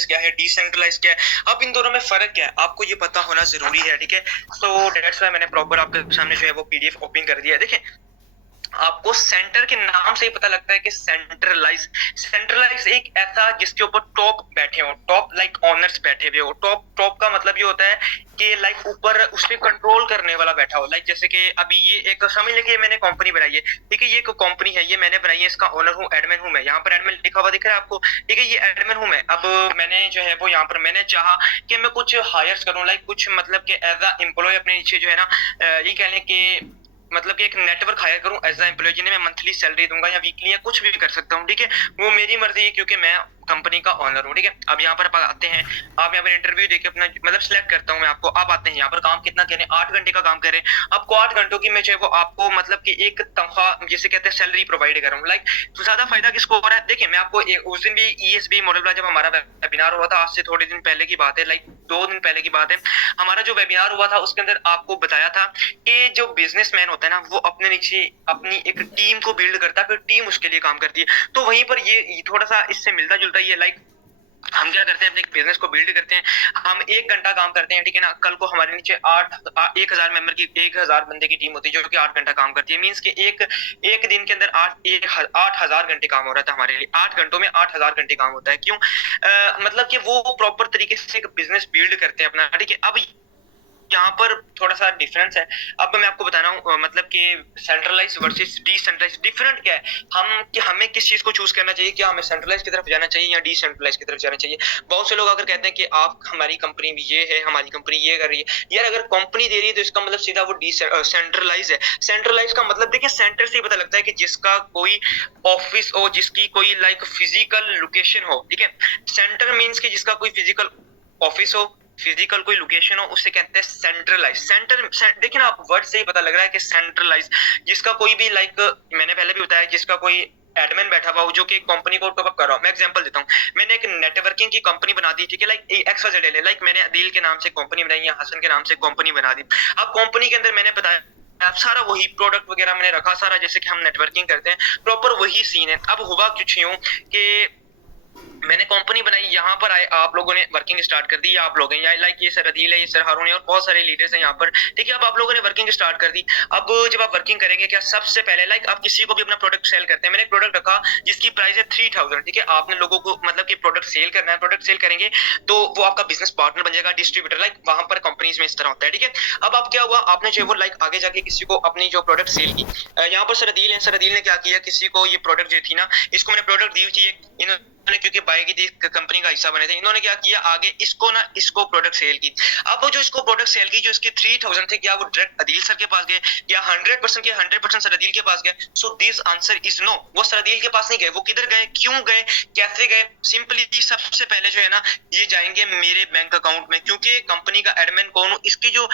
Centralise क्या है, decentralise क्या है, अब इन दोनों में फर्क क्या है आपको ये पता होना जरूरी है, ठीक है। सो दैट्स व्हाई मैंने प्रॉपर आपके सामने जो है वो पीडीएफ ओपन कर दिया है। देखिए आपको सेंटर के नाम से ही पता लगता है कि सेंट्रलाइज, सेंट्रलाइज एक ऐसा जिसके ऊपर टॉप बैठे हो, टॉप लाइक ओनर्स बैठे हुए हो। टॉप टॉप का मतलब ये होता है कि लाइक ऊपर उस पे कंट्रोल करने वाला बैठा हो। लाइक जैसे कि अभी ये एक समझ लीजिए मैंने कंपनी बनाई है, ठीक है, ये एक कंपनी है, ये मैंने बनाई है, इसका ओनर हूँ, एडमिन हूँ मैं, यहाँ पर एडमिन लिखा हुआ दिख रहा है आपको, ठीक है, ये एडमिन हूँ मैं। अब मैंने जो है वो यहाँ पर मैंने चाहा कि मैं कुछ हायर्स करूँ, लाइक कुछ मतलब कि एज अ एम्प्लॉय अपने नीचे जो है ना ये कह लें कि मतलब कि एक नेटवर्क हायर करूं एज अ एम्प्लॉय, जिन्हें मैं मंथली सैलरी दूंगा या वीकली या कुछ भी कर सकता हूं, ठीक है, वो मेरी मर्जी है क्योंकि मैं कंपनी का ओनर हूं, ठीक है। अब यहाँ पर आते हैं, आप यहाँ पर इंटरव्यू देके अपना मतलब सिलेक्ट करता हूँ मैं आपको। आप आते हैं यहाँ पर, काम कितना करें, 8 घंटे का काम करें, आपको 8 घंटों की मैं जो है वो आपको मतलब कि एक तनख्वाह जिसे कहते हैं सैलरी प्रोवाइड कर रहा हूँ। लाइक तो ज्यादा फायदा किसको हो रहा है, देखिए मैं आपको उस दिन भी ईएसबी मॉडल प्लान जब हमारा वेबिनार हुआ था, आज से थोड़े दिन पहले की बात है, लाइक 2 दिन पहले की बात है, हमारा जो वेबिनार हुआ था उसके अंदर आपको बताया था कि जो बिजनेसमैन होता है ना वो अपने नीचे अपनी एक टीम को बिल्ड करता है, फिर टीम उसके लिए काम करती है। तो वहीं पर ये थोड़ा सा इससे मिलता जुलता ही है। लाइक हम क्या करते हैं, अपने बिजनेस को बिल्ड करते हैं, हम 1 घंटा काम करते हैं, ठीक है ना, कल को हमारे नीचे 1000 मेंबर की 1000 बंदे की टीम होती है जो कि 8 घंटा काम करती है। मींस कि एक एक दिन के अंदर 8000 घंटे काम हो रहा था हमारे लिए, 8 घंटों में 8000 घंटे काम होता है। क्यों? मतलब कि वो प्रॉपर तरीके से एक बिजनेस बिल्ड करते हैं अपना, ठीक है। अब यहाँ पर थोड़ा सा डिफरेंस है। अब मैं आपको बता रहा हूँ मतलब कि सेंट्रलाइज वर्सेस डिसेंट्रलाइज डिफरेंट क्या है, हम कि हमें किस चीज को चूज करना चाहिए, क्या हमें सेंट्रलाइज की तरफ जाना चाहिए या डिसेंट्रलाइज की तरफ जाना चाहिए। बहुत से लोग अगर कहते हैं कि आप हमारी कंपनी भी ये है, हमारी कंपनी ये कर रही है, यार अगर कंपनी दे रही है तो इसका मतलब सीधा वो सेंट्रलाइज है। सेंट्रलाइज का मतलब देखिए सेंटर से ही पता लगता है कि जिसका कोई ऑफिस हो, जिसकी कोई लाइक फिजिकल लोकेशन हो, ठीक है। सेंटर मीन्स कि जिसका कोई फिजिकल ऑफिस हो, फिजिकल कोई लोकेशन हो, उसे कहते हैं सेंट्रलाइज। देखिए ना, आप वर्ड से ही पता लग रहा है कि सेंट्रलाइज, जिसका कोई भी लाइक मैंने पहले भी बताया, जिसका कोई एडमिन बैठा हुआ हो जो कि कंपनी को टॉप अप कर रहा हूं। मैं एग्जांपल देता हूं, मैंने एक नेटवर्किंग की कंपनी बना दी, ठीक है, लाइक XYZ है, लाइक मैंने अदील के नाम से कंपनी बनाई या हसन के नाम से कंपनी बना दी। अब कंपनी के अंदर मैंने बताया अब सारा वही प्रोडक्ट वगैरह मैंने रखा, सारा जैसे कि हम नेटवर्किंग करते हैं, प्रॉपर वही सीन है। अब हुआ कुछ यूं कि मैंने कंपनी बनाई, यहाँ पर आए आप लोगों ने वर्किंग स्टार्ट कर दी, आप लोग हैं या लाइक ये सर अदील है, ये सर हारून है और बहुत सारे लीडर्स हैं यहाँ पर, ठीक है। अब आप लोगों ने वर्किंग स्टार्ट कर दी। अब जब आप वर्किंग करेंगे, क्या सबसे पहले लाइक आप किसी को भी अपना प्रोडक्ट सेल करते हैं, मैंने एक प्रोडक्ट रखा जिसकी प्राइस है 3000, ठीक है। आपने लोगों को मतलब कि प्रोडक्ट सेल करना है, प्रोडक्ट सेल करेंगे तो वो आपका बिजनेस पार्टनर बन जाएगा, डिस्ट्रीब्यूटर, लाइक वहां पर कंपनीज में इस तरह होता है, ठीक है। अब आप क्या हुआ, आपने जो है वो लाइक आगे जाके किसी को अपनी जो प्रोडक्ट सेल की, यहाँ पर सर अदील है, सर अदील ने क्या किया, किसी को ये प्रोडक्ट जो थी ना, इसको मैंने प्रोडक्ट दी थी, इन्होंने क्योंकि बाय की थी, कंपनी का हिस्सा बने थे, इन्होंने क्या किया आगे इसको ना इसको प्रोडक्ट सेल की। अब वो जो इसको प्रोडक्ट सेल की, जो इसके 3000 थे, क्या वो डायरेक्ट अदील सर के पास गए या 100% के 100% सर अदील के पास गए? So this answer is no, वो सर अदील के पास नहीं गए। वो किधर गए, क्यों गए, कैसे गए? सिंपली सबसे पहले जो है ना ये जाएंगे मेरे बैंक अकाउंट में, क्योंकि कंपनी का एडमिन कौन हूँ, इसकी जो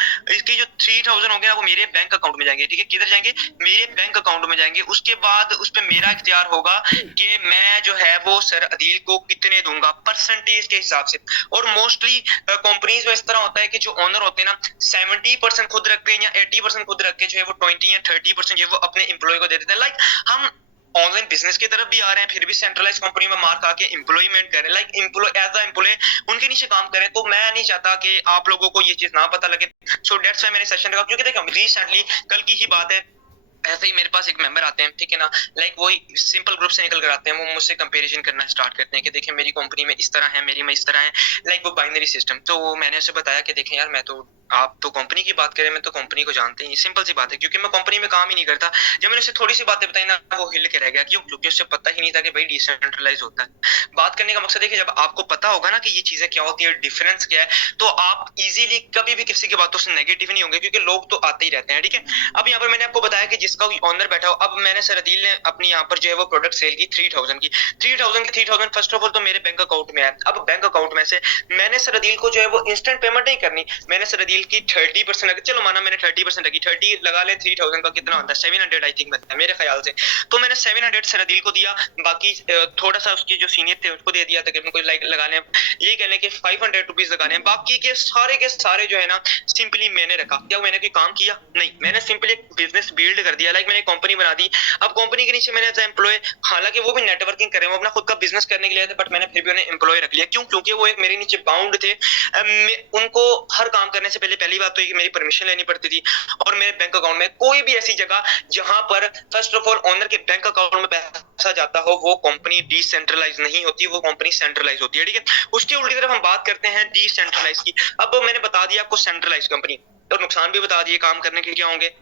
3000 होंगे ना वो मेरे बैंक अकाउंट में जाएंगे, ठीक है। किधर जाएंगे, मेरे बैंक अकाउंट में जाएंगे। उसके बाद उस पर मेरा इख्तियार होगा कि मैं जो है वो सर अदील को कितने दूंगा परसेंटेज के हिसाब से। और मोस्टली कंपनीज में इस तरह होता है कि जो ओनर होते हैं ना 70% खुद रखते हैं या 80% खुद रख के जो है वो 20 या 30% जो है वो अपने एम्प्लॉय को दे देते हैं। लाइक हम ऑनलाइन बिजनेस की तरफ भी आ रहे हैं, फिर भी सेंट्रलाइज कंपनी में मार्क आके एम्प्लॉयमेंट करें, like employ as a employ उनके नीचे काम करें। तो मैं नहीं चाहता कि आप लोगों को ये चीज ना पता लगे। सो दैट्स व्हाई मैंने सेशन रखा, क्योंकि देखो रिसेंटली कल की ही बात है, ऐसे ही मेरे पास एक मेंबर आते हैं, ठीक है ना, लाइक वही सिंपल ग्रुप से निकल कर आते हैं, वो मुझसे कंपैरिजन करना स्टार्ट करते हैं कि देखिए मेरी कंपनी में इस तरह है, मेरी में इस तरह है, लाइक वो बाइनरी सिस्टम। तो मैंने उसे बताया कि देखें यार, मैं तो आप तो कंपनी की बात करें, मैं तो कंपनी को जानते ही, सिंपल सी बात है, क्योंकि मैं कंपनी में काम ही नहीं करता। जब मैंने उसे थोड़ी सी बातें बताई ना, वो हिल के रह गया। क्यों? क्योंकि उसे पता ही नहीं था कि भाई डिसेंट्रलाइज होता है। बात करने का मकसद है कि जब आपको पता होगा ना कि ये चीजें क्या होती है, डिफरेंस क्या है, तो आप इजीली कभी भी किसी की बातों से नेगेटिव नहीं होंगे, क्योंकि लोग तो आते ही रहते हैं, ठीक है। अब यहाँ पर मैंने आपको बताया कि जिसका ओनर बैठा हो, अब मैंने सर अदील ने अपनी यहाँ पर जो है वो प्रोडक्ट सेल की 3000 की, 3000 फर्स्ट ऑफ ऑल तो मेरे बैंक अकाउंट में है। अब बैंक अकाउंट में से मैंने सर अदील को जो है वो इंस्टेंट पेमेंट नहीं करनी, मैंने सर अदील डील की 30%, चलो माना मैंने 30% रखी, 30 लगा ले 3000 का कितना होता है 700 आई थिंक बनता है मेरे ख्याल से। तो मैंने 700 सर अदील को दिया, बाकी थोड़ा सा उसके जो सीनियर थे उसको दे दिया, तकरीबन कोई लाइक लगाने यही कह लें कि 500 रुपीज लगाने, बाकी के सारे जो है ना सिंपली मैंने रखा। क्या मैंने कोई काम किया? नहीं, मैंने सिंपली एक बिजनेस बिल्ड कर दिया, लाइक मैंने कंपनी बना दी। अब कंपनी के नीचे मैंने एज एम्प्लॉय, हालांकि वो भी नेटवर्किंग करें, वो अपना खुद का बिजनेस करने के लिए थे, बट मैंने फिर भी उन्हें एम्प्लॉय रख लिया। क्यों? क्योंकि वो एक मेरे नीचे बाउंड थे। उनको हर काम करने से पहले पहली बात तो ये कि मेरी परमिशन लेनी पड़ती थी, और मेरे बैंक अकाउंट में कोई भी ऐसी जगह जहां पर फर्स्ट ऑफ ऑल ओनर के बैंक अकाउंट में पैसा जाता हो, वो कंपनी डिसेंट्रलाइज नहीं होती, वो कंपनी सेंट्रलाइज होती है, ठीक है। उसके उल्टी तरफ हम बात करते हैं डिसेंट्रलाइज की। अब मैंने बता दिया आपको सेंट्रलाइज कंपनी, और नुकसान भी बता दिए काम करने के क्या होंगे,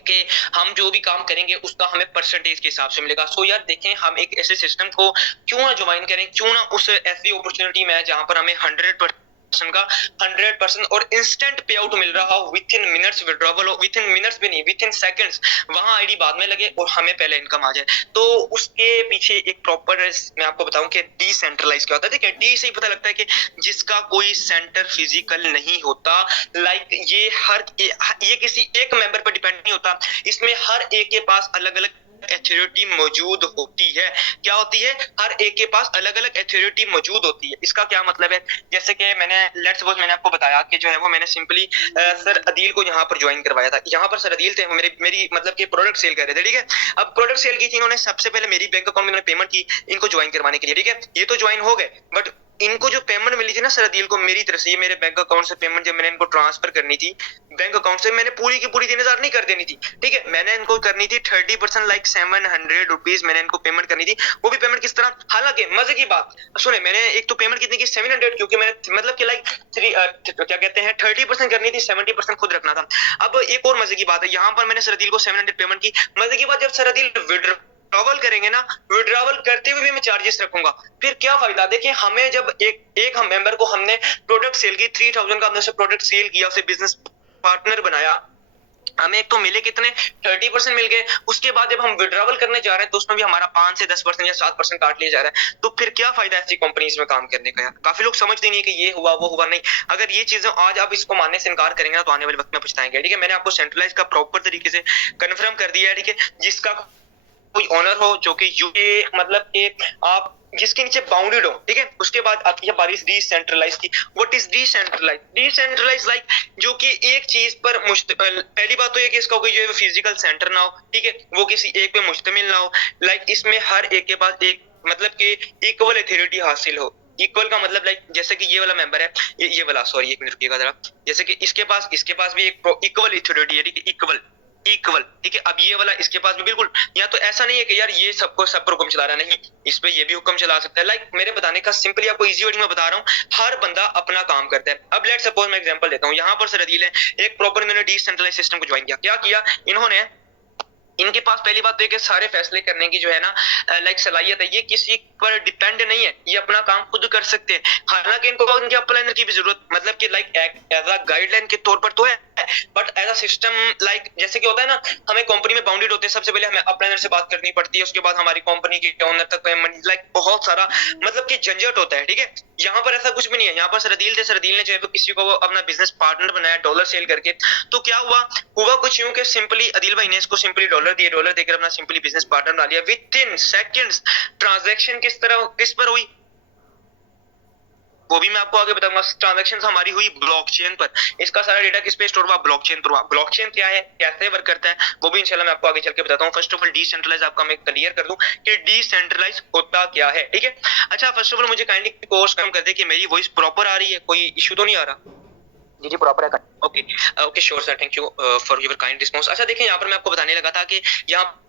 कि हम जो भी काम करेंगे उसका हमें परसेंटेज के हिसाब से मिलेगा। सो यार देखें, हम एक ऐसे सिस्टम को क्यों ना ज्वाइन करें, क्यों ना उस ऐसी अपॉर्चुनिटी में जहां पर हमें 100% का 100% और इंस्टेंट पे आउट मिल रहा हो, विद इन मिनट्स विड्रॉवल हो, विद इन मिनट्स भी नहीं, विद इन सेकंड्स वहां आईडी बाद में लगे और हमें पहले इनकम आ जाए। तो उसके पीछे एक प्रॉपर मैं आपको बताऊं कि डिसेंट्रलाइज क्या होता है। देखिए, डी से ही पता लगता है कि जिसका कोई सेंटर फिजिकल नहीं होता, लाइक ये किसी एक मेंबर पर डिपेंड नहीं होता, इसमें हर एक के पास अलग अलग अथॉरिटी मौजूद होती है। क्या होती है? हर एक के पास अलग अलग अथॉरिटी मौजूद होती है। इसका क्या मतलब है? जैसे कि मैंने लेट्स सपोज मैंने आपको बताया कि जो है वो मैंने सिंपली सर अदील को यहाँ पर ज्वाइन करवाया था। यहाँ पर सर अदील थे, मेरी मतलब कि प्रोडक्ट सेल कर रहे थे, ठीक है। अब प्रोडक्ट सेल की थी इन्होंने, सबसे पहले मेरी बैंक अकाउंट में पेमेंट की इनको ज्वाइन करवाने के लिए, ठीक है। ये तो ज्वाइन हो गए, बट इनको जो पेमेंट मिली थी ना सर अदील को मेरी तरफ से, ये मेरे बैंक अकाउंट से पेमेंट जब मैंने इनको ट्रांसफर करनी थी बैंक अकाउंट से, मैंने पूरी की पूरी 3000 नहीं कर देनी थी, ठीक है। मैंने इनको करनी थी 30% लाइक 700 रुपीज मैंने इनको पेमेंट करनी थी। वो भी पेमेंट किस तरह? हालांकि मजे की बात सुने, मैंने एक तो पेमेंट कितनी की 700, क्योंकि मैंने मतलब कि लाइक क्या कहते हैं 30% करनी थी, 70% खुद रखना था। अब एक और मजे की बात है, यहाँ पर मैंने सर अदील को 700 पेमेंट की। मजे की बात, जब सर अदील विड्रॉवल करेंगे ना, विड्रॉवल करते हुए भी मैं चार्जेस रखूंगा। फिर क्या फायदा? देखिए, हमें जब एक हम मेंबर को हमने प्रोडक्ट सेल की 3000 का, हमने उसे प्रोडक्ट सेल किया, उसे बिजनेस पार्टनर बनाया, हमें एक तो मिले कितने 30% मिल गए। उसके बाद जब हम विड्रॉवल करने जा रहे हैं तो उसमें भी हमारा 5 से 10% या 7% काट लिया जा रहा है। तो फिर क्या फायदा ऐसी कंपनीज में काम करने का? यार काफी लोग समझते नहीं है कि ये हुआ वो हुआ। नहीं, अगर ये चीजें आज आप इसको मानने से इनकार करेंगे ना, तो आने वाले वक्त में पछताएंगे, ठीक है। मैंने आपको सेंट्रलाइज का प्रॉपर तरीके से कंफर्म कर दिया है, ठीक है। जिसका कोई ओनर हो जो कि यूके मतलब कि आप जिसके नीचे बाउंडेड हो, ठीक है। उसके बाद आती है बारिश डिसेंट्रलाइज की। What is decentralize? Decentralize like जो कि एक चीज पर पहली बात तो ये कि इसका कोई जो है फिजिकल सेंटर ना हो, ठीक है, वो किसी एक पे मुश्तमिल ना हो, लाइक इसमें हर एक के पास एक मतलब कि इक्वल अथॉरिटी हासिल हो। इक्वल का मतलब लाइक जैसे कि ये वाला मेंबर है, ये वाला, सॉरी एक मिनट रुकिएगा जरा, जैसे कि इसके पास भी एक इक्वल अथॉरिटी है, ठीक है, इक्वल, ठीक है। अब ये वाला इसके पास भी बिल्कुल, या तो ऐसा नहीं है कि यार ये सबको सब पर हुक्म चला रहा है, नहीं, इस पे ये भी हुक्म चला सकता है। लाइक मेरे बताने का सिंपली आपको इजी वर्डिंग में बता रहा हूँ, हर बंदा अपना काम करता है। अब लेट सपोज मैं एग्जांपल देता हूँ, यहाँ पर सर अदील है, एक प्रॉपर इन्होंने डिसेंट्रलाइज सिस्टम को ज्वाइन किया। क्या किया इन्होंने? इनके पास पहली बात तो ये कि सारे फैसले करने की जो है ना लाइक सलाहियत है, ये किसी पर डिपेंड नहीं है, ये अपना काम खुद कर सकते हैं। हालांकि इनको इनके अपलाइनर की भी जरूरत मतलब कि लाइक एज अ गाइडलाइन के तौर पर तो है, but as a system like जैसे कि होता है ना, हमें कंपनी में बाउंडेड होते हैं, सबसे पहले हमें अपलाइनर से बात करनी पड़ती है, उसके बाद हमारी कंपनी के ओनर तक पेमेंट, लाइक बहुत सारा मतलब कि झंझट होता है, ठीक है। यहाँ पर ऐसा कुछ भी नहीं है। यहाँ पर सरदील थे, सरदील ने जो है किसी को अपना बिजनेस पार्टनर बनाया डॉलर सेल करके। तो क्या हुआ कुछ यूं कि सिंपली अदिल भाई ने इसको सिंपली डॉलर दिए, डॉलर देकर अपना सिंपली बिजनेस पार्टनर बना लिया। विद इन सेकंड्स ट्रांजैक्शन किस पर हुई वो भी मैं आपको आगे बताऊंगा। ट्रांजैक्शन हमारी हुई ब्लॉकचेन पर। इसका सारा डेटा किस पे स्टोर हुआ? ब्लॉकचेन पर हुआ। ब्लॉकचेन क्या है, कैसे वर्क करता है, वो भी इंशाल्लाह मैं आपको आगे चल के बताता हूँ। फर्स्ट ऑफ ऑल डिसेंट्रलाइज आपका मैं क्लियर कर दूं कि डिसेंट्रलाइज होता क्या है, ठीक है। अच्छा, फर्स्ट ऑफ ऑल मुझे काइंडली कोर्स कम कर दे कि मेरी वॉइस प्रॉपर आ रही है, कोई इशू तो नहीं आ रहा? जी जी प्रॉपर है। Okay okay sure sir, thank you for your kind response. अच्छा देखिए, यहाँ पर मैं आपको बताने लगा था कि यहाँ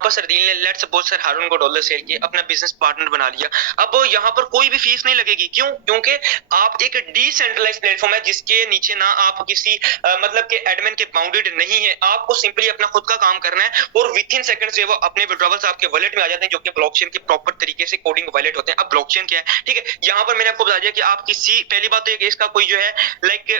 पर सरदील ने लेट्स सपोज सर हारून को डॉलर सेल किए, अपना बिजनेस पार्टनर बना लिया। अब यहाँ पर कोई भी फीस नहीं लगेगी। क्यों? क्योंकि आप एक डिसेंट्रलाइज्ड प्लेटफॉर्म है जिसके नीचे ना आप किसी मतलब के एडमिन के बाउंडेड नहीं है। आपको सिंपली अपना खुद का काम करना है और विद इन सेकंड से वो अपने विड्रॉवल्स आपके वॉलेट में आ जाते हैं, जो कि ब्लॉकचेन के प्रॉपर तरीके से कोडिंग वॉलेट होते हैं। अब ब्लॉकचेन क्या है, ठीक है, यहाँ पर मैंने आपको बता दिया कि आप किसी पहली बात तो ये कि इसका कोई जो है लाइक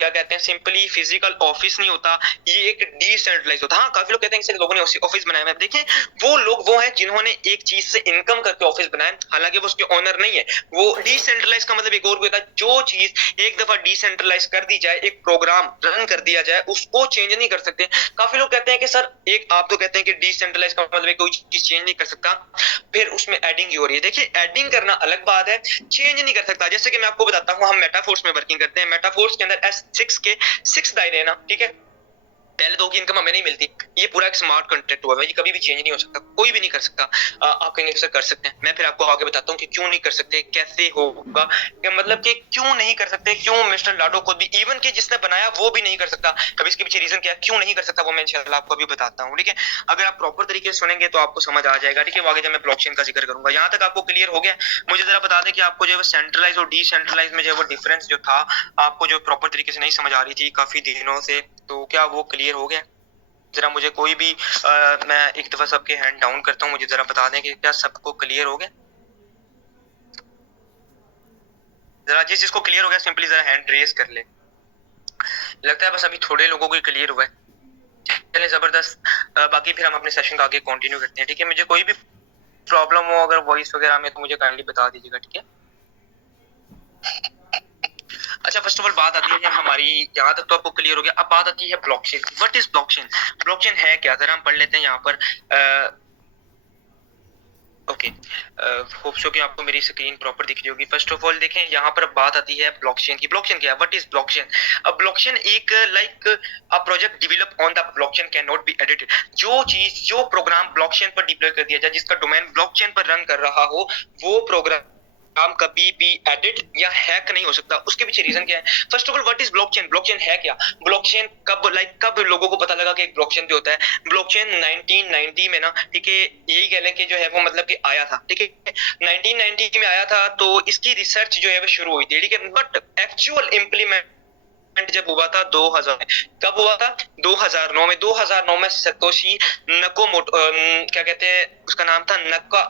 क्या कहते हैं सिंपली फिजिकल ऑफिस नहीं होता, ये एक डिसेंट्रलाइज होता है। हाँ, काफी लोग कहते हैं कि लोगों ने ऑफिस बनाया है, देखिए वो लोग वो हैं जिन्होंने एक चीज से इनकम करके ऑफिस बनाया, हालांकि वो उसके ओनर नहीं है। वो डिसेंट्रलाइज का मतलब एक और भी होता है, जो चीज एक दफा डिसेंट्रलाइज कर दी जाए, एक प्रोग्राम रन कर दिया जाए, उसको चेंज नहीं कर सकते। काफी लोग कहते हैं कि सर एक आप तो कहते हैं कि डिसेंट्रलाइज का मतलब कोई चीज चेंज नहीं कर सकता, फिर उसमें एडिंग हो रही है। देखिए एडिंग करना अलग बात है, चेंज नहीं कर सकता। जैसे कि मैं आपको बताता हूँ, हम मेटाफोर्स में वर्किंग करते हैं, मेटाफोर्स के अंदर S6 के 6 दायरे हैं ना, ठीक है। पहले 2 की इनकम हमें नहीं मिलती, ये पूरा एक स्मार्ट कॉन्ट्रैक्ट हुआ है, ये कभी भी चेंज नहीं हो सकता, कोई भी नहीं कर सकता। आप कहेंगे सर कर सकते हैं, मैं फिर आपको आगे बताता हूँ कि क्यों नहीं कर सकते, कैसे होगा, कि मतलब कि क्यों नहीं कर सकते, क्यों मिस्टर लाडो खुद भी, इवन कि जिसने बनाया वो भी नहीं कर सकता। अब इसके पीछे रीजन क्या है, क्यों नहीं कर सकता, वो मैं इंशाल्लाह आपको अभी बताता हूँ, ठीक है। अगर आप प्रॉपर तरीके से सुनेंगे तो आपको समझ आ जाएगा, ठीक है। वो आगे जब मैं ब्लॉकचेन का जिक्र करूंगा, यहाँ तक आपको क्लियर हो गया। मुझे जरा बता दें कि आपको जो है सेंट्रलाइज और डिसेंट्रलाइज में जो है वो डिफरेंस जो था, आपको जो प्रॉपर तरीके से नहीं समझ आ रही थी काफी दिनों से, तो क्या वो क्लियर हो गया? जरा मुझे कोई भी मैं एक दफा सबके हैंड डाउन करता हूँ, मुझे जरा बता दें कि क्या सबको क्लियर हो गया। जरा जिस जिसको क्लियर हो गया सिंपली जरा हैंड रेज कर ले। लगता है बस अभी थोड़े लोगों को क्लियर हुआ है, चलिए जबरदस्त। बाकी फिर हम अपने सेशन का आगे कंटिन्यू करते हैं, ठीक है। मुझे कोई भी प्रॉब्लम हो अगर वॉइस वगैरह में तो मुझे काइंडली बता दीजिएगा, ठीक है। अच्छा, फर्स्ट ऑफ ऑल बात आती है हमारी, यहाँ तक तो आपको क्लियर हो गया। अब बात आती है blockchain. What is blockchain? Blockchain है क्या, जरा हम पढ़ लेते हैं यहाँ पर। ओके, होप सो कि आपको मेरी स्क्रीन प्रॉपर दिख रही होगी। फर्स्ट ऑफ ऑल देखें, यहाँ पर बात आती है ब्लॉकचेन की। ब्लॉकचेन क्या है? What is blockchain? अब ब्लॉकचेन एक like a project develop on the blockchain can not be edited. जो चीज, जो प्रोग्राम ब्लॉकचेन पर डिप्लॉय कर दिया जाए, जिसका डोमेन ब्लॉकचेन पर रन कर रहा हो, वो प्रोग्राम काम कभी भी एडिट या हैक नहीं हो सकता। उसके पीछे रीजन क्या है? First of all what is blockchain? Blockchain है क्या? ब्लॉकचेन कब कब लोगों को पता लगा कि एक ब्लॉकचेन भी होता है? ब्लॉकचेन 1990 में ना, ठीक है, यही कह लें कि जो है वो मतलब कि आया था, ठीक है। 1990 में आया था, तो इसकी रिसर्च जो है वो शुरू हुई थी, ठीक है। बट एक्चुअल इम्प्लीमेंट जब हुआ था 2000 में। कब हुआ था? 2009 में। 2009 में सतोशी नकोमोटो, क्या कहते हैं उसका नाम था,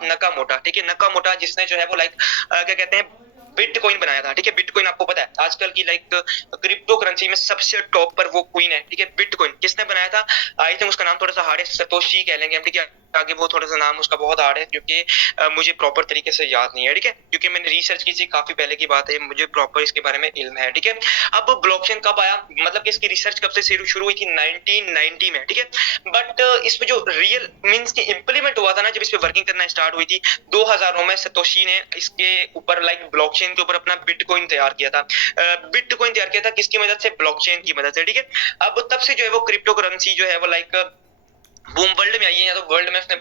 नकामोटा, ठीक है, नकामोटा, जिसने जो है वो क्या कहते हैं बिटकॉइन बनाया था, ठीक है। बिटकॉइन आपको पता है आजकल की क्रिप्टो करेंसी में सबसे टॉप पर वो क्वीन है, ठीक है। बिटकॉइन किसने बनाया था? आई थिंक उसका नाम थोड़ा सा हार्ड है, सतोशी कह लेंगे हम, ठीक है। आगे वो थोड़ा सा नाम उसका बहुत हार्ड है, क्योंकि मुझे प्रॉपर तरीके से याद नहीं है, ठीक है, क्योंकि मैंने रिसर्च की थी काफी पहले की बात है, मुझे प्रॉपर इसके बारे में इल्म है, ठीक है। अब ब्लॉकचेन कब आया, मतलब कि इसकी रिसर्च कब से शुरू हुई थी? 1990 में, ठीक है। बट इसमें जो रियल मींस की इंप्लीमेंट हुआ था ना, जब इस पे वर्किंग करना स्टार्ट हुई थी 2009 में, सतोशी ने इसके ऊपर ब्लॉकचेन के ऊपर अपना बिटकॉइन तैयार किया था। बिटकॉइन तैयार किया था किसकी मदद से? ब्लॉकचेन की मदद से, ठीक है। अब तब से जो है वो क्रिप्टो करेंसी जो है वो बूम वर्ल्ड में आई है, या तो वर्ल्ड में उसने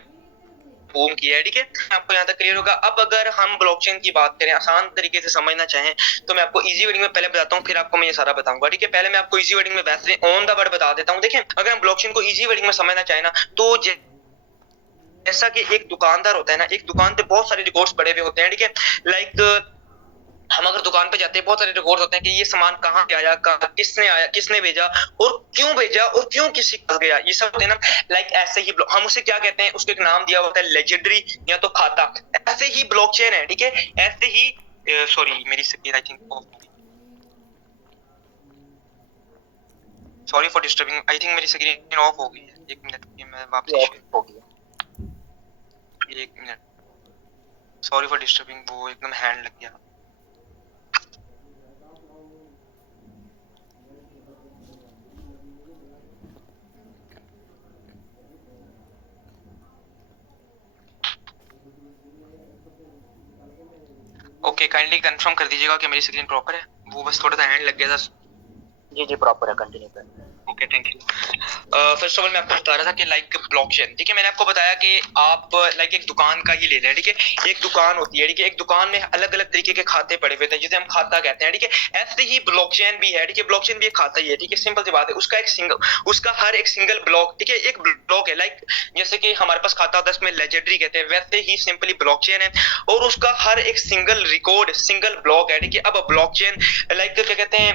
बूम किया है, ठीक है। आपको यहाँ तक क्लियर होगा। अब अगर हम ब्लॉकचेन की बात करें, आसान तरीके से समझना चाहें, तो मैं आपको इजी वर्डिंग में पहले बताता हूँ, फिर आपको मैं ये सारा बताऊंगा, ठीक है। पहले मैं आपको इजी वर्डिंग में वैसे ऑन द वर्ड बता देता हूँ। देखें, अगर हम ब्लॉकचेन को इजी वर्डिंग में समझना चाहें ना, तो जैसा कि एक दुकानदार होता है ना, एक दुकान पे बहुत सारे रिकॉर्ड्स पड़े हुए होते हैं, ठीक है। हम अगर दुकान पे जाते हैं, बहुत सारे रिकॉर्ड होते हैं कि ये सामान कहाँ से आया, किसने आया, किसने भेजा, और क्यों भेजा, और क्यों किसी पास गया, ये सब होते हैं ना। ऐसे ही हम उसे क्या कहते हैं, उसको एक नाम दिया होता है लेजेंडरी, या तो खाता। ऐसे ही ब्लॉकचेन है, ठीक है। ऐसे ही सॉरी मेरी स्क्रीन आई थिंक ऑफ हो गई, sorry for disturbing, I think मेरी स्क्रीन ऑफ हो गई है। एक मिनट, मैं वापस हो गया, एक मिनट, सॉरी फॉर डिस्टर्बिंग, वो एकदम हैंड लग गया। ओके, काइंडली कंफर्म कर दीजिएगा कि मेरी स्क्रीन प्रॉपर है, वो बस थोड़ा सा हैंड लग गया था। जी जी प्रॉपर है, कंटिन्यू करें। Okay, thank you. First of all मैं आपको बता रहा था कि ब्लॉकचेन, ठीक है, मैंने आपको बताया कि आप एक दुकान का ही ले लें, ठीक है। एक दुकान होती है, ठीक है, एक दुकान में अलग अलग तरीके के खाते पड़े हुए थे, जिसे हम खाता कहते हैं, ठीक है। ऐसे ही ब्लॉकचेन भी है, ठीक है। ब्लॉकचेन भी एक खाता ही है, ठीक है, सिंपल सी बात है। उसका हर एक सिंगल ब्लॉक, ठीक है, एक ब्लॉक है, जैसे कि हमारे पास खाता होता है उसमें लेजेंडरी कहते हैं, वैसे ही सिंपली ब्लॉकचेन है, और उसका हर एक सिंगल रिकॉर्ड सिंगल ब्लॉक है, ठीक है। अब ब्लॉकचेन क्या कहते हैं,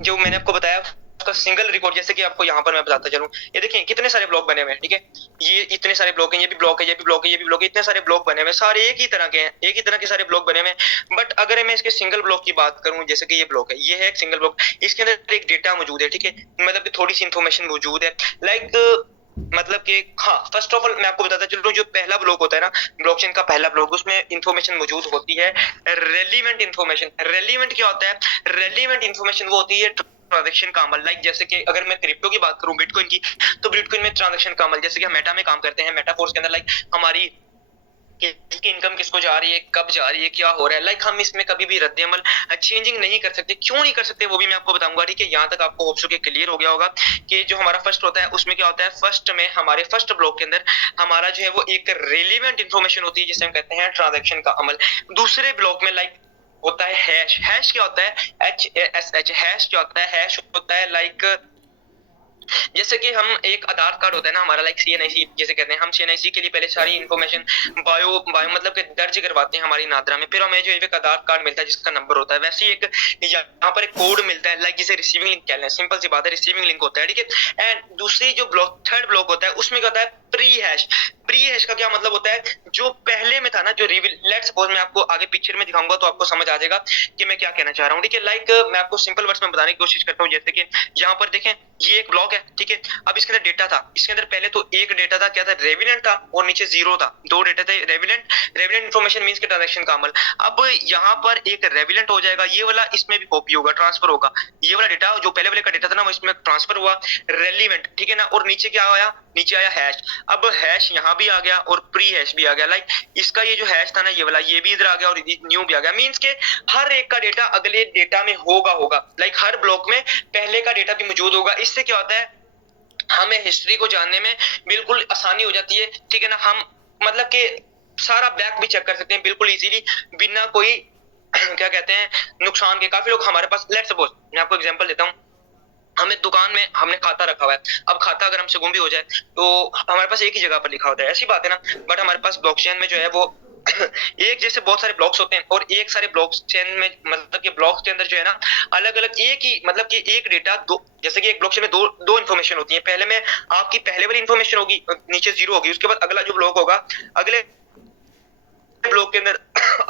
जो मैंने आपको बताया उसका सिंगल रिकॉर्ड, जैसे कि आपको यहाँ पर मैं बताता चलूं, ये देखिए कितने सारे ब्लॉक बने हुए हैं, ठीक है, ये इतने सारे ब्लॉक हैं, ये भी ब्लॉक है, ये भी ब्लॉक है, ये भी ब्लॉक है, इतने सारे ब्लॉक बने हुए हैं, सारे एक ही तरह के हैं, एक ही तरह के सारे ब्लॉक बने हुए हैं। बट अगर मैं इसके सिंगल ब्लॉक की बात करूं, जैसे कि ये ब्लॉक है, ये है एक सिंगल ब्लॉक, इसके अंदर एक डेटा मौजूद है, ठीक है, मतलब कि थोड़ी सी इन्फॉर्मेशन मौजूद है, लाइक मतलब कि हाँ, फर्स्ट ऑफ ऑल मैं आपको बताता चलूं, जो पहला ब्लॉक होता है ना, ब्लॉकचेन का पहला ब्लॉक, उसमें इंफॉर्मेशन मौजूद होती है रेलिवेंट इंफॉर्मेशन। रेलिवेंट क्या होता है? रेलिवेंट इंफॉर्मेशन वो होती है ट्रांजेक्शन का अमल, लाइक जैसे कि अगर मैं क्रिप्टो की बात करूं, बिटकॉइन की, तो बिटकॉइन में ट्रांजेक्शन का अमल, जैसे कि हम मेटा में काम करते हैं, मेटाफोर्स के अंदर, लाइक हमारी किसकी इनकम किसको जा रही है, कब जा रही है, क्या हो रहा है, लाइक हम इसमें कभी भी रद्द अमल चेंजिंग नहीं कर सकते। क्यों नहीं कर सकते वो भी मैं आपको बताऊंगा, ठीक है। यहाँ तक आपको होप सो के क्लियर हो गया होगा कि जो हमारा फर्स्ट होता है उसमें क्या होता है, फर्स्ट में हमारे फर्स्ट ब्लॉक के अंदर हमारा जो है वो एक रेलिवेंट इंफॉर्मेशन होती है, जिसे हम कहते हैं ट्रांजेक्शन का अमल। दूसरे ब्लॉक में लाइक होता है हैश। हैश क्या होता है? HASH। हैश क्या होता है? हैश होता है लाइक जैसे कि हम एक आधार कार्ड होता है ना हमारा, लाइक CNIC जैसे कहते हैं, हम CNIC के लिए पहले सारी इन्फॉर्मेशन बायो बायो मतलब कि दर्ज करवाते हैं हमारी नादरा में, फिर हमें जो एक आधार कार्ड मिलता है जिसका नंबर होता है, वैसे ही एक यहाँ पर एक कोड मिलता है, लाइक जिसे रिसीविंग लिंक कहते हैं, सिंपल सी बात है, रिसीविंग लिंक होता है, ठीक है। एंड दूसरी जो ब्लॉक, थर्ड ब्लॉक होता है, उसमें क्या होता है? Pre hash. प्री हैश का क्या मतलब होता है? जो पहले में था ना, जो लेट्स सपोज मैं आपको आगे पिक्चर में दिखाऊंगा तो आपको समझ आ जाएगा कि मैं क्या कहना चाह रहा हूँ, ठीक है। लाइक मैं आपको सिंपल वर्ड्स में बताने की कोशिश करता हूँ, जैसे कि यहाँ पर देखें, ये एक ब्लॉक है, ठीक है। अब इसके अंदर डेटा था, इसके अंदर पहले तो एक डेटा था, क्या था? रेविडेंट था, और नीचे जीरो था, दो डेटा थे। रेविडेंट, रेविडेंट इन्फॉर्मेशन मींस के ट्रांजैक्शन का अमल। अब यहाँ पर एक रेविडेंट हो जाएगा, ये वाला इसमें भी कॉपी होगा, ट्रांसफर होगा, ये वाला डेटा जो पहले वाले का डेटा था ना वो इसमें ट्रांसफर हुआ, रेलिवेंट, ठीक है ना। और नीचे क्या आया? नीचे आया हैश। अब हैश यहाँ भी आ गया और प्री हैश भी आ गया, लाइक इसका ये जो हैश था ना, ये वाला, ये भी इधर आ गया और न्यू भी आ गया, मींस के हर एक का डेटा अगले डेटा में होगा, लाइक हर ब्लॉक में पहले का डेटा भी मौजूद होगा। इससे क्या होता है? हमें हिस्ट्री को जानने में बिल्कुल आसानी हो जाती है, ठीक है ना। हम मतलब कि सारा बैक भी चेक कर सकते हैं बिल्कुल इजीली, बिना कोई क्या कहते हैं, नुकसान के। काफी लोग हमारे पास, लेट्स सपोज मैं आपको एग्जांपल देता हूँ, हमें दुकान में हमने खाता रखा हुआ है, अब खाता अगर हमसे गुम भी हो जाए तो हमारे पास एक ही जगह पर लिखा होता है, ऐसी बात है ना। बट हमारे पास ब्लॉकचेन में जो है वो एक जैसे बहुत सारे ब्लॉक्स होते हैं, और एक सारे ब्लॉकचेन में मतलब कि ब्लॉक्स के अंदर जो है ना अलग अलग एक ही मतलब कि एक डेटा दो, जैसे कि एक ब्लॉकचेन में दो दो इन्फॉर्मेशन होती है। पहले में आपकी पहले वाली इन्फॉर्मेशन होगी, नीचे जीरो होगी, उसके बाद अगला जो ब्लॉक होगा, अगले ब्लॉक के अंदर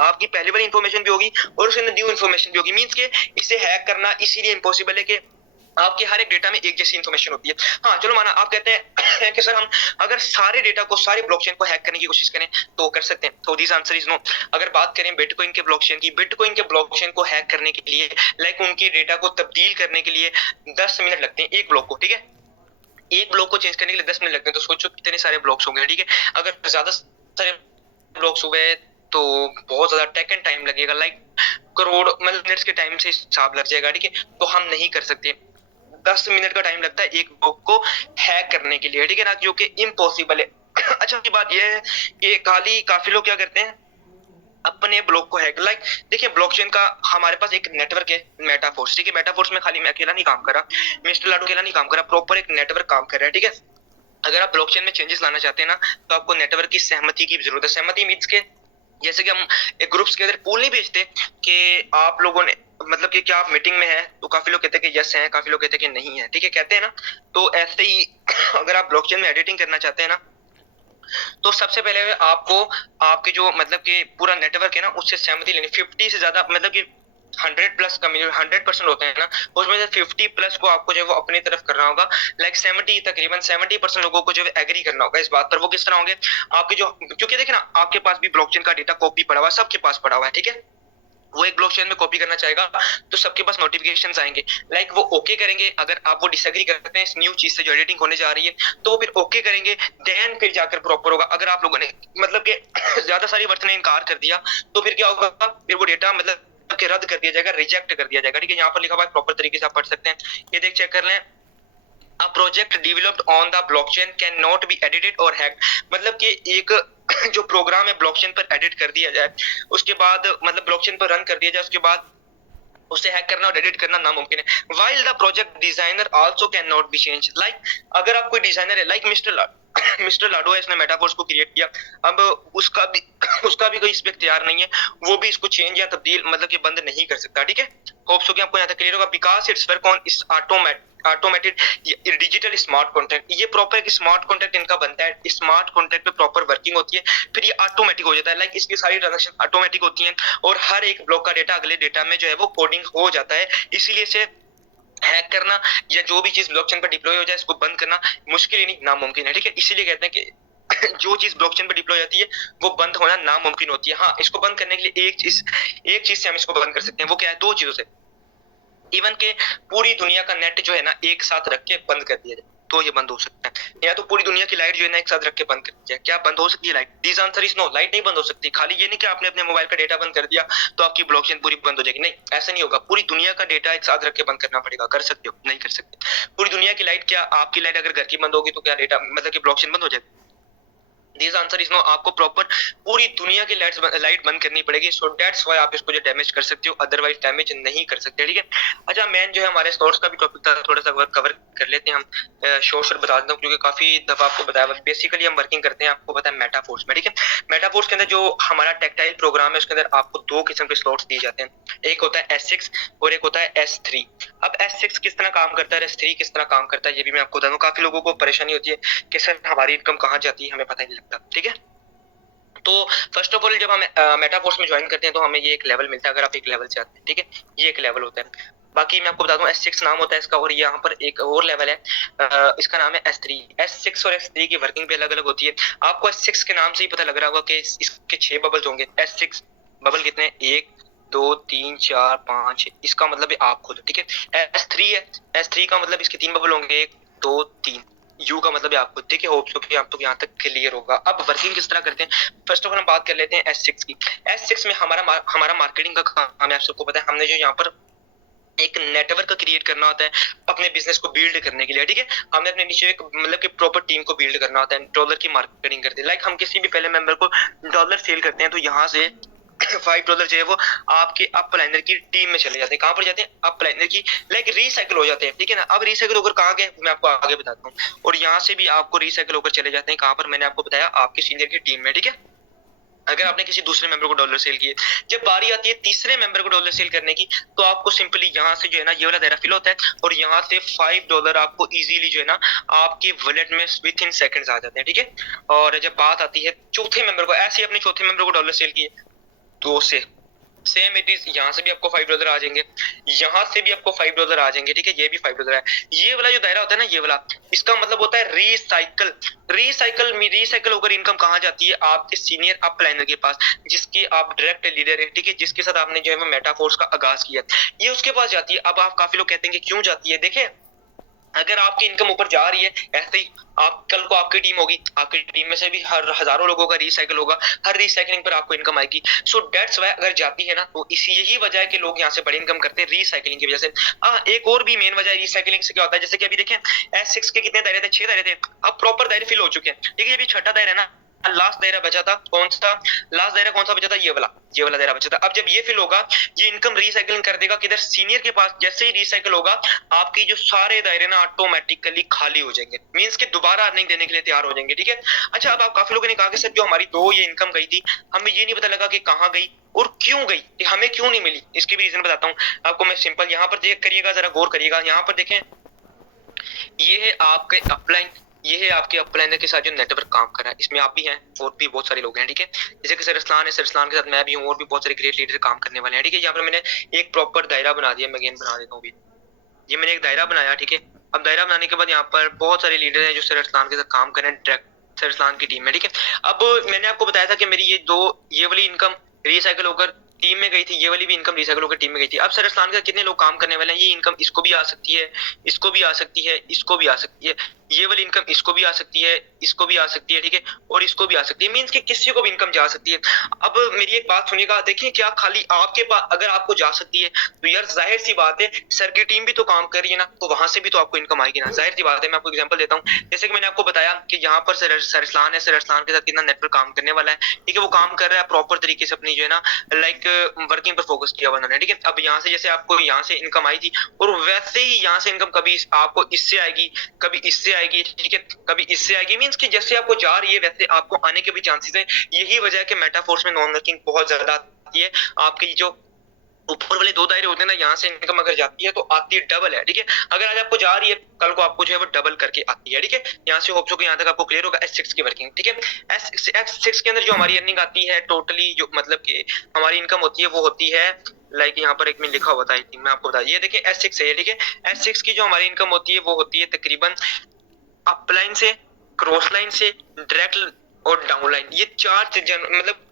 आपकी पहले वाली इन्फॉर्मेशन भी होगी और उसके अंदर न्यू इन्फॉर्मेशन भी होगी। मींस के इसे हैक करना इसीलिए इम्पॉसिबल है कि आपके हर एक डेटा में एक जैसी इन्फॉर्मेशन होती है। हाँ चलो माना आप कहते हैं कि सर हम अगर सारे डेटा को, सारे ब्लॉकचेन को हैक करने की कोशिश करें तो कर सकते हैं, तो दिस आंसर इज नो। अगर बात करें बिटकॉइन के ब्लॉकचेन की, बिटकॉइन के ब्लॉकचेन को हैक करने के लिए, लाइक उनकी डेटा को तब्दील करने के लिए 10 मिनट लगते हैं एक ब्लॉक को, ठीक है। एक ब्लॉक को चेंज करने के लिए 10 मिनट लगते हैं, तो सोचो कितने सारे ब्लॉक्स होंगे, ठीक है। अगर ज्यादा सारे ब्लॉक्स हुए तो बहुत ज्यादा टेक एंड टाइम लगेगा, लाइक करोड़ मतलब मिनट्स के टाइम से हिसाब लग जाएगा, ठीक है। तो हम नहीं कर सकते, 10 मिनट का टाइम लगता है एक ब्लॉक को हैक करने के लिए, ठीक है ना, जो कि इम्पॉसिबल है। अच्छा की बात यह है कि खाली काफी लोग क्या करते हैं, अपने ब्लॉक को हैक, लाइक देखिए ब्लॉकचेन का हमारे पास एक नेटवर्क है, मेटाफोर्स, ठीक है। मेटाफोर्स में खाली मैं अकेला नहीं काम कर रहा, मिस्टर लाडू अकेला नहीं काम कर रहा, प्रॉपर एक नेटवर्क काम कर रहा है, ठीक है। अगर आप ब्लॉकचेन में चेंजेस लाना चाहते हैं ना, तो आपको नेटवर्क की सहमति की जरूरत है। सहमति मीन्स के जैसे कि हम एक ग्रुप्स के अंदर पूल नहीं भेजते कि आप लोगों ने मतलब कि क्या आप मीटिंग में हैं, तो काफी लोग कहते हैं कि यस हैं, काफी लोग कहते हैं कि नहीं है, ठीक है, कहते हैं ना। तो ऐसे ही अगर आप ब्लॉकचेन में एडिटिंग करना चाहते हैं ना, तो सबसे पहले आपको आपके जो मतलब कि पूरा नेटवर्क है ना उससे सहमति लेनी। 50 से ज्यादा मतलब कि 100 प्लस का 100% होते हैं ना, उसमें से 50 प्लस को आपको जो है वो अपनी तरफ करना होगा, लाइक 70 तकरीबन 70% लोगों को जो है एग्री करना होगा इस बात पर। वो किस तरह होंगे आपके जो, क्योंकि देखिए ना आपके पास भी ब्लॉकचेन का डेटा कॉपी पड़ा हुआ है, सबके पास पड़ा हुआ है, ठीक है। वो एक ब्लॉकचेन में कॉपी करना चाहेगा तो सबके पास नोटिफिकेशंस आएंगे, लाइक वो ओके करेंगे। अगर आप वो डिसएग्री करते हैं इस न्यू चीज से जो एडिटिंग होने जा रही है, तो वो फिर ओके करेंगे, देन फिर जाकर प्रॉपर होगा। अगर आप लोगों ने मतलब कि ज्यादा सारी वर्ष ने इनकार कर दिया तो फिर क्या होगा, फिर वो डेटा मतलब कि रद्द कर दिया जाएगा, रिजेक्ट कर दिया जाएगा, ठीक है। यहाँ पर लिखा हुआ है प्रॉपर तरीके से आप पढ़ सकते हैं, ये देख चेक कर लें। A project developed on the blockchain cannot be edited or hacked। मतलब कि एक जो प्रोग्राम है ब्लॉकचेन पर एडिट कर दिया जाए, उसके बाद मतलब ब्लॉकचेन पर रन कर दिया जाए, उसके बाद उसे हैक करना और एडिट करना नामुमकिन है। While the project designer also cannot be changed। like अगर आप कोई डिजाइनर है, लाइक मिस्टर लाडो है, इसने मेटाफोर्स को क्रिएट किया, अब उसका भी कोई इस पे इख्तियार नहीं है, वो भी इसको चेंज या तब्दील मतलब कि बंद नहीं कर सकता, ठीक है। होप सो कि आपको यहाँ तक क्लियर होगा, बिकॉज इट्स वर्क ऑन इस ऑटोमेटेड डिजिटल स्मार्ट कॉन्ट्रैक्ट। ये प्रॉपर एक स्मार्ट कॉन्ट्रैक्ट इनका बनता है, स्मार्ट कॉन्ट्रैक्ट पे प्रॉपर वर्किंग होती है, फिर ये ऑटोमेटिक हो जाता है। लाइक इसकी सारी ट्रांजेक्शन ऑटोमेटिक होती हैं और हर एक ब्लॉक का डेटा अगले डेटा में जो है वो कोडिंग हो जाता है। इसीलिए से हैक करना या जो भी चीज ब्लॉकचेन पर डिप्लॉय हो जाए इसको बंद करना मुश्किल ही नहीं नामुमकिन है, ठीक है। इसीलिए कहते हैं कि जो चीज ब्लॉकचेन पर डिप्लॉय होती है वो बंद होना नामुमकिन होती है। हाँ, इसको बंद करने के लिए एक चीज से हम इसको बंद कर सकते हैं, वो क्या है, दो चीजों से। इवन के पूरी दुनिया का नेट जो है ना एक साथ रख के बंद कर दिया जाए तो ये बंद हो सकता है, या तो पूरी दुनिया की लाइट जो है ना एक साथ रख के बंद कर दिया जाए। क्या बंद हो सकती है light? This answer is no, light नहीं बंद हो सकती। खाली ये नहीं कि आपने अपने मोबाइल का डेटा बंद कर दिया तो आपकी ब्लॉकचेन पूरी बंद हो जाएगी, नहीं, ऐसा नहीं होगा। पूरी दुनिया का डेटा एक साथ रख के बंद करना पड़ेगा। कर सकते हो? नहीं कर सकते। पूरी दुनिया की लाइट, क्या आपकी लाइट अगर घर की बंद होगी तो क्या डेटा मतलब कि ब्लॉकचेन बंद हो जाएगी? This answer is no. आपको प्रॉपर पूरी दुनिया की लाइट बंद करनी पड़ेगी। सो दैट्स व्हाई आप इसको जो डैमेज कर सकते हो, अदरवाइज डैमेज नहीं कर सकते, ठीक है। अच्छा, मेन जो है हमारे सोर्स का भी टॉपिक था, थोड़ा सा कवर कर लेते हैं हम। शोर्स बता देता हूँ क्योंकि काफी दफा आपको बताया। बेसिकली हम वर्किंग करते हैं, आपको पता है, मेटाफोर्स में, ठीक है। मेटाफोर्स के अंदर जो हमारा टेक्टाइल प्रोग्राम है उसके अंदर आपको दो किस्म के स्लॉट्स दिए जाते हैं, एक होता है S6 और एक होता है S3। अब S6 किस तरह काम करता है, S3 किस तरह काम करता है, ये भी मैं आपको बता दूं। काफी लोगों को परेशानी होती है कि सर हमारी इनकम कहाँ जाती है, हमें पता ही नहीं लगता, ठीक है। तो फर्स्ट ऑफ ऑल जब हम मेटाफोर्स में ज्वाइन करते हैं तो हमें ये एक लेवल मिलता है, अगर आप एक लेवल से आते हैं, ठीक है। ये एक लेवल होता है। बाकी मैं आपको बता दूं S6 नाम होता है इसका, और यहाँ पर एक और लेवल है, इसका नाम है S3। S6 और S3 की वर्किंग भी अलग अलग होती है। आपको S6 के नाम से ही पता लग रहा होगा कि इसके 6 बबल्स होंगे। S6 बबल कितने, 1 2 3 4 5, इसका मतलब है आप खुद, ठीक है। S3 है, S3 का मतलब इसके 3 बबल होंगे, 1 2 3। यू का मतलब है आप खुद, ठीक है। होप सो कि आप तो यहाँ तक क्लियर होगा। अब वर्किंग किस तरह करते हैं, फर्स्ट ऑफ ऑल हम बात कर लेते हैं S6 की। S6 में हमारा मार्केटिंग का काम है, आप सबको पता है। हमने जो यहाँ पर एक नेटवर्क क्रिएट करना होता है अपने बिजनेस को बिल्ड करने के लिए, ठीक है। हमने अपने नीचे एक मतलब कि प्रॉपर टीम को बिल्ड करना होता है, डॉलर की मार्केटिंग करते हैं। लाइक हम किसी भी पहले मेंबर को डॉलर सेल करते हैं तो यहाँ से $5 जो है वो आपके अप लाइनर की टीम में चले जाते हैं। कहाँ पर जाते हैं, अप लाइनर की, लाइक रिसाइकिल हो जाते हैं, ठीक है ना। अब रिसाइकिल होकर कहाँ गए मैं आपको आगे बताता हूँ। और यहाँ से भी आपको रिसाइकिल होकर चले जाते हैं कहाँ पर, मैंने आपको बताया, आपके सीनियर की टीम में, ठीक है। अगर आपने किसी दूसरे मेंबर को डॉलर सेल किए, जब बारी आती है तीसरे मेंबर को डॉलर सेल करने की तो आपको सिंपली यहाँ से जो है ना ये वाला दायरा फिल होता है और यहाँ से $5 आपको इजीली जो है ना आपके वॉलेट में विद इन सेकंड्स आ जाते हैं, ठीक है। और जब बात आती है चौथे मेंबर को, ऐसे ही अपने चौथे मेंबर को डॉलर सेल किए तो से सेम इट इज, यहाँ से भी आपको $5 आ जाएंगे, यहाँ से भी आपको $5 आ जाएंगे, ठीक है। ये भी $5 है। ये वाला जो दायरा होता है ना, ये वाला, इसका मतलब होता है रिसाइकल। रिसाइकल होकर इनकम कहाँ जाती है, आपके सीनियर अप लाइनर के पास, जिसके आप डायरेक्ट लीडर है, ठीक है, जिसके साथ आपने जो है वो मेटाफोर्स का आगाज किया, ये उसके पास जाती है। अब आप काफी लोग कहते हैं कि क्यों जाती है, देखें, अगर आपकी इनकम ऊपर जा रही है ऐसे ही, आप कल को आपकी टीम होगी, आपकी टीम में से भी हर हजारों लोगों का रिसाइकिल होगा, हर रिसाइकलिंग पर आपको इनकम आएगी। सो दैट्स व्हाई अगर जाती है ना तो इसी यही वजह है कि लोग यहाँ से बड़ी इनकम करते हैं रिसाइकिलिंग की वजह से। एक और भी मेन वजह रिसाइकिलिंग से क्या होता है, जैसे कि अभी देखें S6 के कितने दायरे थे, 6 दायरे थे, अब प्रॉपर दायरे फिल हो चुके हैं, ठीक है। अभी छठा दायरा है ना, लास्ट दायरा बचा था, कौन सा लास्ट दायरा कौन सा बचा था, ये वाला दायरा बचा था। अब जब ये फिल होगा, ये इनकम रिसाइकिलिंग कर देगा किधर, सीनियर के पास। जैसे ही रिसाइकिल होगा आपकी जो सारे दायरे ना ऑटोमेटिकली खाली हो जाएंगे, मींस कि दोबारा अर्निंग देने के लिए तैयार हो जाएंगे, ठीक है। अच्छा, अब आप काफी लोगों ने कहा कि सर जो हमारी दो ये इनकम गई थी, हमें ये नहीं पता लगा कि कहाँ गई और क्यों गई, हमें क्यों नहीं मिली, इसके भी रीजन बताता हूँ आपको मैं। सिंपल यहाँ पर देख करिएगा, जरा गौर करिएगा, यहाँ पर देखें, ये है आपके अपलाइन, ये है आपके अपलाइनर के साथ जो नेटवर्क काम कर रहा है, इसमें आप भी हैं और भी बहुत सारे लोग हैं, ठीक है। जैसे कि सर रसलान है, सर रसलान के साथ मैं भी हूँ और भी बहुत सारे ग्रेट लीडर काम करने वाले हैं, ठीक है। यहाँ पर मैंने एक प्रॉपर दायरा बना दिया, मैं अगेन बना देता हूँ। ये मैंने एक दायरा बनाया, ठीक है। अब दायरा बनाने के बाद यहाँ पर बहुत सारे लीडर हैं जो सर रसलान के साथ काम कर रहे हैं, डायरेक्ट सर रसलान की टीम में, ठीक है। अब मैंने आपको बताया था कि मेरी ये वाली इनकम रिसाइकिल होकर टीम में गई थी, ये वाली भी इनकम रिसाइकिल होकर टीम में गई थी। अब सर रसलान का कितने लोग काम करने वाले हैं, ये इनकम इसको भी आ सकती है, इसको भी आ सकती है, इसको भी आ सकती है, ये वाली इनकम इसको भी आ सकती है, इसको भी आ सकती है, ठीक है, और इसको भी आ सकती है, मींस कि किसी को भी इनकम जा सकती है। अब मेरी एक बात सुनिएगा, देखिए, क्या खाली आपके पास अगर आपको जा सकती है तो यार जाहिर सी बात है सर की टीम भी तो काम कर रही है ना, तो वहां से भी तो आपको इनकम आएगी ना, जाहिर सी बात है। मैं आपको एग्जांपल देता हूँ, जैसे कि मैंने आपको बताया कि यहाँ पर सर रसलान है, सर रसलान के साथ कितना नेटवर्क काम करने वाला है, ठीक है, वो काम कर रहा है प्रॉपर तरीके से अपनी जो है ना लाइक वर्किंग पर फोकस किया हुआ उन्होंने, ठीक है। अब यहाँ से जैसे आपको यहाँ से इनकम आई थी और वैसे ही यहाँ से इनकम कभी आपको इससे आएगी, कभी इससे आएगी, ठीक है, कभी इससे आएगी, मींस कि जैसे आपको जा रही है वैसे आपको आने के भी चांसेस है। यही वजह है कि मेटाफोर्स में नॉन वर्किंग बहुत ज्यादा आती है। आपकी जो ऊपर वाले दो दायरे होते हैं ना, यहाँ से इनकम अगर जाती है तो आती है डबल है, ठीक है। अगर आज आपको जा रही है, कल को आपको जो है वो डबल करके आती है, ठीक है। यहाँ से होप सो कि यहाँ तक आपको क्लियर होगा S6 की वर्किंग, ठीक है। S6 के अंदर जो हमारी अर्निंग आती है टोटली, जो मतलब कि हमारी इनकम होती है वो होती है लाइक यहाँ पर एक में लिखा हुआ था, मैं आपको बता, ये देखिए S6 है, ठीक है। S6 की जो हमारी इनकम होती है वो होती है तकरीबन अपलाइन से, क्रॉस लाइन से, डायरेक्ट और डाउन लाइन, ये चार चीजें, मतलब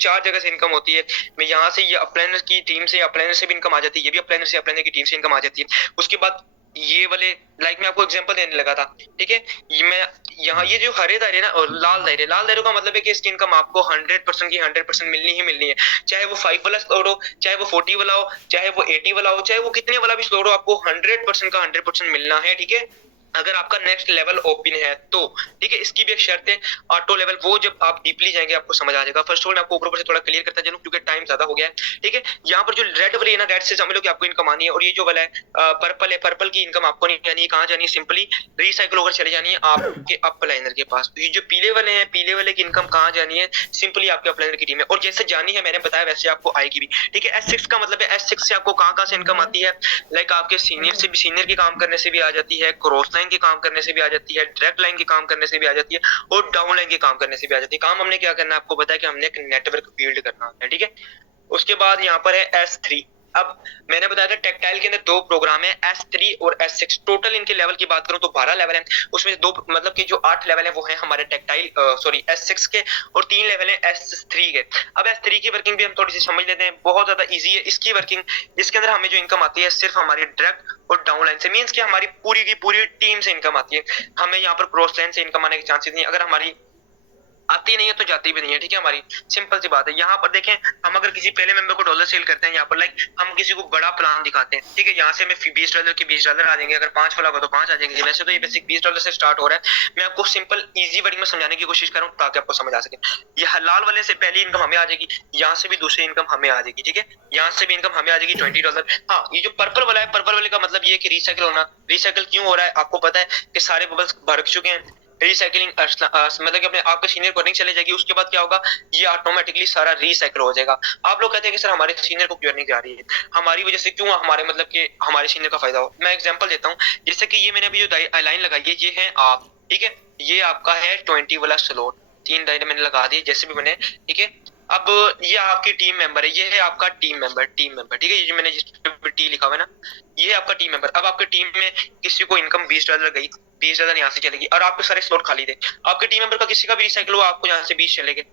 चार जगह से इनकम होती है। मैं यहाँ से ये अपलाइनर की टीम से, अपलाइनर से भी इनकम आ जाती है, ये भी अपलाइनर से, अपलाइनर की टीम से इनकम आ जाती है। उसके बाद ये वाले लाइक मैं आपको एग्जांपल देने लगा था, ठीक है। ये मैं यहाँ ये जो हरे दायरे ना और लाल दायरे, लाल दायरे का मतलब है कि इसकी इनकम आपको 100% की 100% मिलनी ही मिलनी है। चाहे वो 5 वाला स्लॉट हो, चाहे वो 40 वाला हो, चाहे वो 80 वाला हो, चाहे वो कितने वाला भी स्लॉट हो, आपको 100% का 100% मिलना है, ठीक है। अगर आपका नेक्स्ट लेवल ओपन है तो, ठीक है। इसकी भी एक शर्त है, ऑटो लेवल, वो जब आप डीपली जाएंगे आपको समझ आ जाएगा। फर्स्ट ऑफ ऑल मैं आपको ऊपर से थोड़ा क्लियर करता चलूं क्योंकि टाइम ज्यादा हो गया है, ठीक है। यहाँ पर जो रेड वाली है ना, रेड से समझ लो कि आपको इनकम आनी है, और ये जो वाला है पर्पल है, पर्पल की इनकम आपको नहीं आनी है। कहाँ जानी है? सिंपली रिसाइकल होकर चले जानी है आपके अप लाइनर के पास। तो ये जो पीले वाले हैं, पीले वाले की इनकम कहाँ जानी है? सिंपली आपके अप लाइनर की टीम है, और जैसे जानी है मैंने बताया वैसे आपको आएगी भी, ठीक है। S6 का मतलब है S6 से आपको कहाँ कहाँ से इनकम आती है, लाइक आपके सीनियर से भी, सीनियर के काम करने से भी आ जाती है, क्रॉस लाइन के काम करने से भी आ जाती है, डायरेक्ट लाइन के काम करने से भी आ जाती है, और डाउन लाइन के काम करने से भी आ जाती है। काम हमने क्या करना है आपको पता है कि हमने एक नेटवर्क बिल्ड करना है, ठीक है। उसके बाद यहाँ पर है S3। अब मैंने बताया था टेक्टाइल के अंदर दो प्रोग्राम है, S3 और S6। टोटल इनके लेवल की बात करूं तो 12 लेवल है, उसमें दो मतलब कि जो 8 लेवल है वो है हमारे टेक्टाइल सॉरी S6 के, और 3 लेवल है S3 के। अब S3 की वर्किंग भी हम थोड़ी सी समझ लेते हैं, बहुत ज्यादा इजी है इसकी वर्किंग। इसके अंदर हमें जो इनकम आती है सिर्फ हमारी डायरेक्ट और डाउन लाइन से, मीन्स कि हमारी पूरी की पूरी टीम से इनकम आती है। हमें यहाँ पर क्रॉस लाइन से इनकम आने के चांसेस नहीं है, अगर हमारी आती नहीं है तो जाती भी नहीं है, ठीक है। हमारी सिंपल सी बात है। यहाँ पर देखें, हम अगर किसी पहले मेंबर को डॉलर सेल करते हैं, यहाँ पर लाइक हम किसी को बड़ा प्लान दिखाते हैं, ठीक है। यहाँ से हमें $20 के $20 आ जाएंगे, अगर 5 वाला होगा तो 5 आ जाएंगे। वैसे तो ये बेसिक $20 से स्टार्ट हो रहा है, मैं आपको सिंपल इजी वर्डिंग में समझाने की कोशिश कर रहा हूँ ताकि आपको समझ आ सके। ये लाल वाले से पहली इनकम हमें आ जाएगी, यहाँ से भी दूसरी इनकम हमें आ जाएगी, ठीक है। यहाँ से भी इनकम हमें आ जाएगी $20। हाँ, ये जो पर्पल वाला है, पर्पल वाले का मतलब ये कि रिसाइकिल होना। रिसाइकिल क्यों हो रहा है आपको पता है कि सारे बबल्स भर चुके हैं। रिसाइकलिंग मतलब कि अपने आपके सीनियर को अर्निंग चले जाएगी, उसके बाद क्या होगा, ये ऑटोमेटिकली सारा रिसाइकिल हो जाएगा। आप लोग कहते हैं कि सर हमारे सीनियर को क्यों अर्निंग जा रही है, हमारी वजह से क्यों हमारे मतलब कि हमारे सीनियर का फायदा हो। मैं एग्जांपल देता हूँ, जैसे कि ये मैंने अभी जो लाइन लगाई है ये है आप, ठीक है। ये आपका है 20 वाला स्लॉट, 3 दायरे मैंने लगा दिए जैसे भी बने, ठीक है। अब ये आपकी टीम मेंबर है, ये है आपका टीम मेंबर, ठीक है। ये जो मैंने जिस पे टी लिखा हुआ है ना, ये है आपका टीम मेंबर। अब आपके टीम में किसी को इनकम $20 गई, $20 यहाँ से चलेगी, और आपके सारे स्लॉट खाली थे। आपके टीम मेंबर का किसी का भी रिसाइकिल हुआ, आपको यहाँ से 20 चले गए।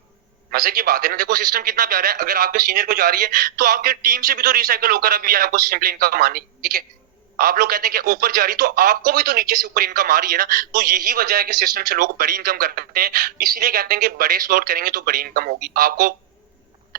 मजे की बात है ना, देखो सिस्टम कितना प्यारा है। अगर आपके सीनियर को जा रही है तो आपके टीम से भी तो रिसाइकिल होकर अभी आपको सिंपली इनकम आनी, ठीक है। आप लोग कहते हैं कि ऊपर जा रही तो आपको भी तो नीचे से ऊपर इनकम आ रही है ना। तो यही वजह है कि सिस्टम से लोग बड़ी इनकम करते हैं, इसीलिए कहते हैं कि बड़े स्लॉट करेंगे तो बड़ी इनकम होगी। आपको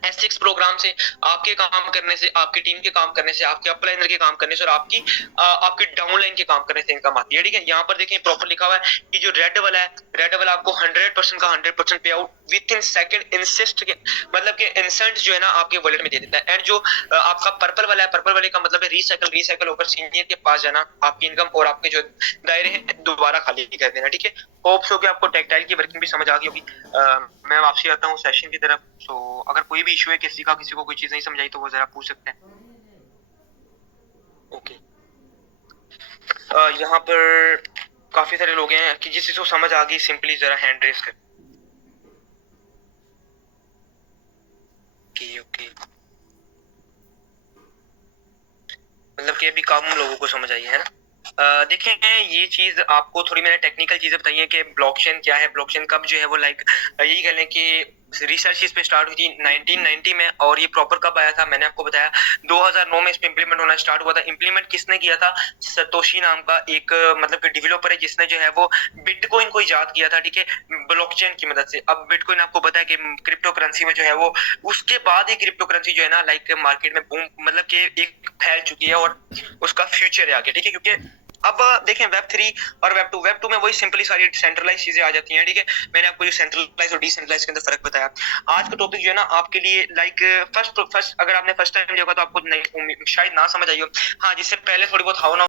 S6 प्रोग्राम से, आपके काम करने से, आपकी टीम के काम करने से, आपके अपलाइनर के काम करने से, और आपकी डाउनलाइन के काम करने से इनकम आती है, ठीक है। यहाँ पर देखें प्रॉपर लिखा हुआ है कि जो रेड वाला है, रेड वाला आपको 100% का 100% पे out with in second insist के, मतलब कि इंस्टेंट जो है ना आपके वॉलेट में दे देता है। एंड जो आपका पर्पल वाला है, पर्पल वाले का मतलब है रिसाइकल होकर सीनियर के पास जाना, आपकी इनकम और आपके जो दायरे हैं दोबारा खाली कर देना, ठीक है। होप सो कि आपको टेक्टाइल की वर्किंग भी समझ आ गई होगी। मैं वापसी आता हूँ सेशन की तरफ। सो अगर कोई भी इशू है किसी को कोई चीज नहीं समझाई तो वो जरा पूछ सकते हैं। ओके, यहाँ पर काफी सारे लोग हैं कि जिस चीज को समझ आ गई सिंपली जरा हैंड रेस कर। ओके, मतलब कि अभी कम लोगों को समझ आई है ना। देखें, ये चीज आपको थोड़ी मैंने टेक्निकल चीजें बताई है कि ब्लॉकचेन क्या है, ब्लॉकचेन कब जो है वो लाइक यही कह लें कि रिसर्च इस पे स्टार्ट हुई थी 1990 में, और ये प्रॉपर कब आया था मैंने आपको बताया 2009 में इस पे इम्प्लीमेंट होना स्टार्ट हुआ था। इम्प्लीमेंट किसने किया था? सतोशी नाम का एक मतलब कि डेवलपर है जिसने जो है वो बिटकॉइन को इजाद किया था, ठीक है, ब्लॉकचेन की मदद से। अब बिटकॉइन आपको पता है कि क्रिप्टो करेंसी में जो है वो, उसके बाद ही क्रिप्टो करेंसी जो है ना लाइक मार्केट में बूम मतलब कि एक फैल चुकी है और उसका फ्यूचर है आगे, ठीक है। क्योंकि अब देखें Web3 और Web2 में वही सिंपली सारी सेंट्रलाइज चीजें आ जाती हैं, ठीक है। मैंने आपको जो सेंट्रलाइज और डिसेंट्रलाइज के अंदर फर्क बताया। आज का टॉपिक जो है ना आपके लिए लाइक फर्स्ट अगर आपने फर्स्ट टाइम देखा तो आपको नहीं शायद ना समझ आई हो। हाँ, जिससे पहले थोड़ी बहुत हाउ ना